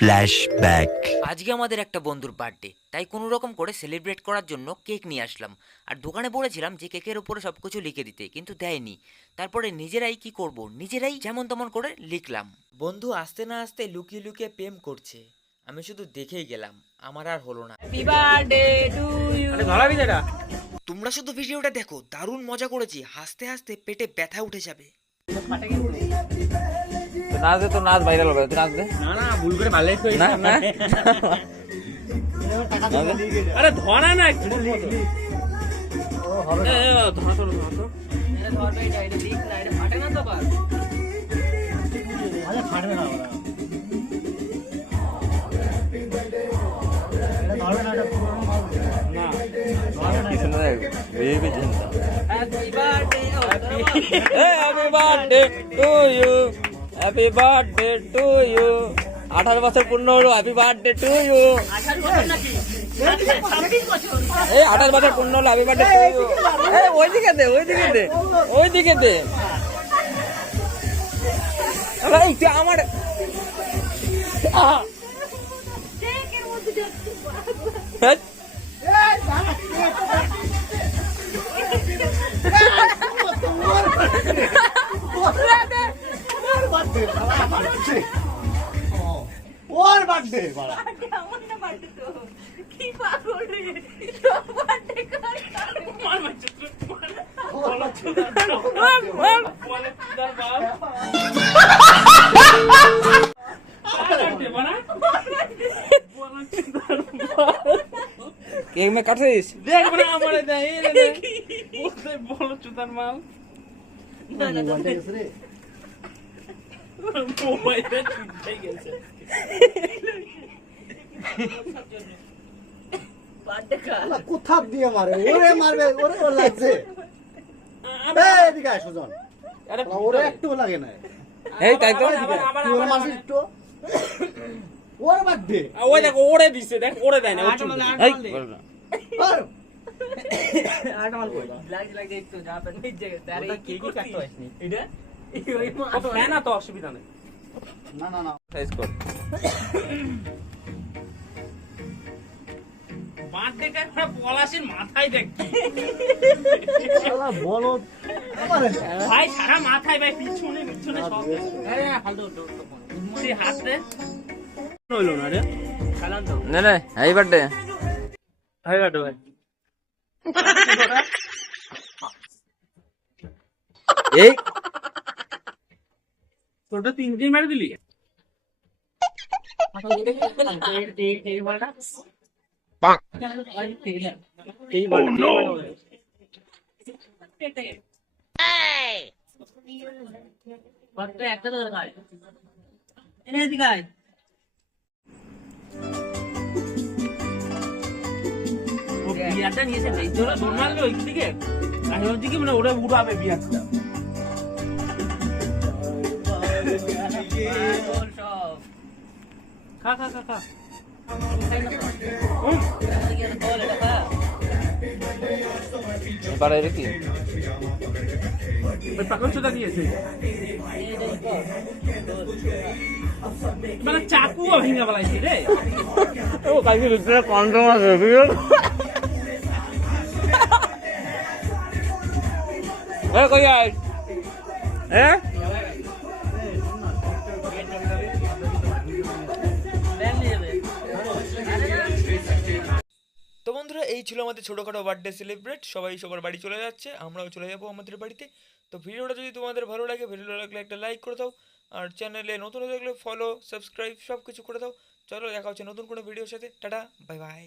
Flashback. আজকে আমাদের একটা বন্ধুর বার্থডে, তাই কোনো রকম করে সেলিব্রেট করার জন্য কেক নিয়ে আসলাম। আর দোকানে বলেছিলাম যে কেকের উপরে সব কিছু লিখে দিতে, কিন্তু দেয়নি। তারপরে নিজেরাই কি করব, নিজেরাই যেমন তেমন করে লিখলাম। বন্ধু আসতে না আসতে লুকিয়ে লুকিয়ে প্রেম করছে, আমি শুধু দেখেই গেলাম, আমার আর হলো না। Happy birthday to you. তোমরা শুধু ভিডিওটা দেখো, দারুণ মজা করেছি, হাসতে হাসতে পেটে ব্যথা উঠে যাবে। নাচ দে তো, নাচ ভাইরাল হবে, নাচ দে। না না ভুল করে ভালো লাগছে না না আরে ধরা না একটু মতো ধরা তো ধরা তো এটা ধর ভাই এটা লিক না, এটা ফাটে না তো আবার। আরে ফাটবে না বাবা, এটা ধরবে না, এটা পুরো মাল না ধরবে না। কিছু না বেবি জিন্দা। Happy birthday happy birthday to you, happy birthday to you. 18 বছর পূর্ণ হলো, হ্যাপি বার্থডে টু ইউ। 18 বছর নাকি 26 বছর? এই 28 বছর পূর্ণ হলো, হ্যাপি বার্থডে টু ইউ। এই ওইদিকে দে, ওইদিকে দে, ওইদিকে দে। এই তুই আমার হ্যাঁ? ওর বার্থডে বাড়া আমার না বার্থডে তো কি পাগল রে তো বার্থডে কর মার মার চিত্র মার বলা ছিল বলা দার বাপ আরে বলা বলা ছিল কেক মে কাটছিস? দেখ বড় আমারে দে এই রে বলতে বলা চুদার মাল না না বার্থডে গেছে রে মোবাইলটা চুদাই গেছে বার্থডে কর আল্লাহ কোথাপ দিয়ে মারে, ওরে মারবে, ওরে ওর লাগছে। এই এদিকে আয় সুজন, আরে ওরে একটু লাগে না। এই তাই তো। তুই ওর মারছিস একটু, ওর বার্থডে ওই দেখ ওরে দিছে, দেখ ওরে দেয় না ও চুল এই লাগছে একটু যা পেন নিজ জায়গা তারে কি কি কাটতে আসনি এটা ওই কত ফ্যান তো অসুবিধা নেই। না না না সাইজ কর। বার্থডেটা করে পলাশের মাথায় দেখ শালা বলো আমারে ভাই সারা মাথায় ভাই পিছনে পিছনে সব আরে ফালতু মুড়ি হাতে হইলো না রে খালান তো না না হ্যাপি বার্থডে। ভাই কাটো ভাই এই তোটা 3 মেরে দিলি এই বলটা পাক এই বলটা বাটটা একটা তো খায় এনে দিগাই ও বিয়ারটা নিয়েছে এই তোরা নরমাল ওই দিকে আর ওই দিকে মানে ওরা উড়াবে বিয়ারটা খা খা খা খা এবারে রে কি ওই পাগল চোদা দিয়েছে মানে চাকু ভেঙে বলাইছি রে ও কাইছে ভিতরে কন্ডম আছে বুঝছো? এ কই আই হ্যাঁ তো বন্ধুরা এই ছিল আমাদের ছোটোখাটো বার্থডে সেলিব্রেট। সবাই সবার বাড়ি চলে যাচ্ছে, আমরাও চলে যাবো আমাদের বাড়িতে। তো ভিডিওটা যদি তোমাদের ভালো লাগে, ভিডিও লাগলে একটা লাইক করে দাও, আর চ্যানেলে নতুন হয়ে থাকলে ফলো সাবস্ক্রাইব সব কিছু করে দাও। চলো দেখা হচ্ছে নতুন কোনো ভিডিওর সাথে। Tata bye bye.